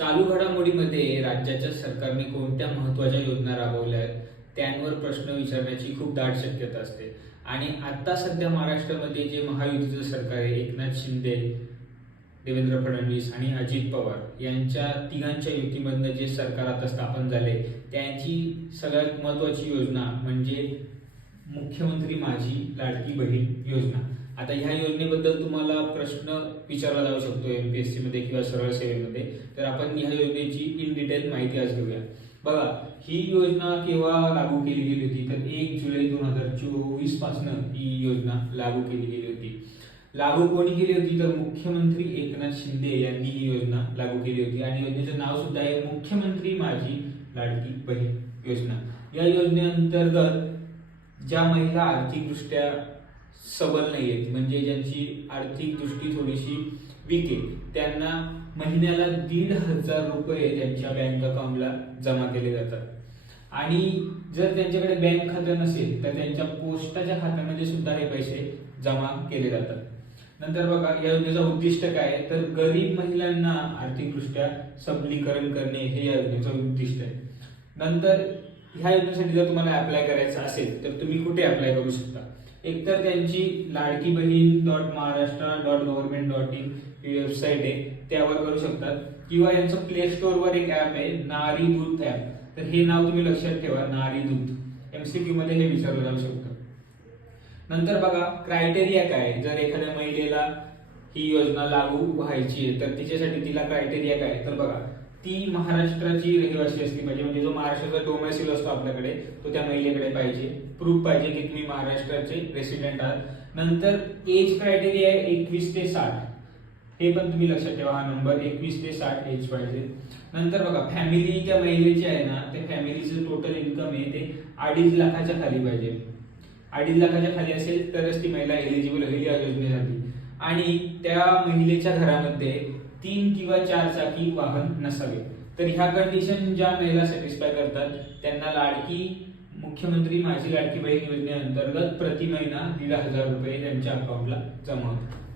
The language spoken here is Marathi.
चालू घडामोडीमध्ये राज्याच्या सरकारने कोणत्या महत्त्वाच्या योजना राबवल्या आहेत त्यांवर प्रश्न विचारण्याची खूप दाट शक्यता असते. आणि आत्ता सध्या महाराष्ट्रामध्ये जे महायुतीचं सरकार आहे एकनाथ शिंदे देवेंद्र फडणवीस आणि अजित पवार यांच्या तिघांच्या युतीमधनं जे सरकार आता स्थापन झाले त्यांची सगळ्यात महत्त्वाची योजना म्हणजे मुख्यमंत्री माझी लाडकी बहीण योजना. आता ह्या योजनेबद्दल तुम्हाला प्रश्न विचारला जाऊ शकतो एम पी एस सी मध्ये किंवा सरळ सेवेमध्ये. तर आपण ह्या योजनेची इन डिटेल माहिती आज घेऊया. बघा ही योजना केव्हा लागू केली गेली होती? तर एक जुलै दोन हजार चोवीस पासनं ही योजना लागू केली गेली होती. लागू कोणी केली होती? तर मुख्यमंत्री एकनाथ शिंदे यांनी ही योजना लागू केली होती. आणि योजनेचं नाव सुद्धा आहे मुख्यमंत्री माझी लाडकी बहीण योजना. या योजनेअंतर्गत ज्या महिला आर्थिकदृष्ट्या सबल नाही आहेत म्हणजे ज्यांची आर्थिक दृष्टी थोडीशी वीक आहे. त्यांना महिन्याला दीड हजार रुपये त्यांच्या बँक अकाउंटला जमा केले जातात. आणि जर त्यांच्याकडे बँक खातं नसेल तर त्यांच्या पोस्टाच्या खात्यामध्ये सुद्धा हे पैसे जमा केले जातात. नंतर बघा या योजनेचं उद्दिष्ट काय आहे? तर गरीब महिलांना आर्थिकदृष्ट्या सबलीकरण करणे हे या योजनेचं उद्दिष्ट आहे. नंतर ह्या योजनेसाठी जर तुम्हाला अप्लाय करायचं असेल तर तुम्ही कुठे अप्लाय करू शकता? एकतर त्यांची Ladki Bahin dot Maharashtra dot government dot in he website आहे. त्यावर करू शकतात. किंवा यांचं प्ले स्टोअरवर एक ॲप आहे नारी दूत ॲप तर हे नाव तुम्ही लक्षात ठेवा नारी दूत. एमसीक्यू मध्ये हे विचारलं जाऊ शकतं. नंतर बघा क्रायटेरिया काय आहे? जर एखाद्या महिलेला ही योजना लागू व्हायची आहे तर तिच्यासाठी तिला क्रायटेरिया काय तर बघा ती महाराष्ट्राची रहिवासी असली पाहिजे. म्हणजे जो महाराष्ट्राचा डोमेसिल असतो आपल्याकडे तो त्या महिलेकडे पाहिजे. प्रूफ पाहिजे की तुम्ही महाराष्ट्राचे रेसिडेंट आहात. नंतर एज क्रायटेरिया आहे एकवीस ते साठ. हे पण तुम्ही लक्षात ठेवा हा नंबर एकवीस ते साठ एज पाहिजे. नंतर बघा फॅमिली त्या महिलेची आहे ना त्या फॅमिलीचं टोटल इन्कम आहे ते अडीच लाखाच्या खाली पाहिजे. अडीच लाखाच्या खाली असेल तरच ती महिला एलिजिबल होईल या योजनेसाठी. आणि त्या महिलेच्या घरामध्ये तीन किंवा चार चाकी वाहन नसावे. तर ह्या कंडिशन ज्या महिला सॅटिस्फाय करतात त्यांना लाडकी मुख्यमंत्री माझी लाडकी बहीण योजनेअंतर्गत प्रति महिना दीड हजार रुपये त्यांच्या अकाउंटला जमा होतात.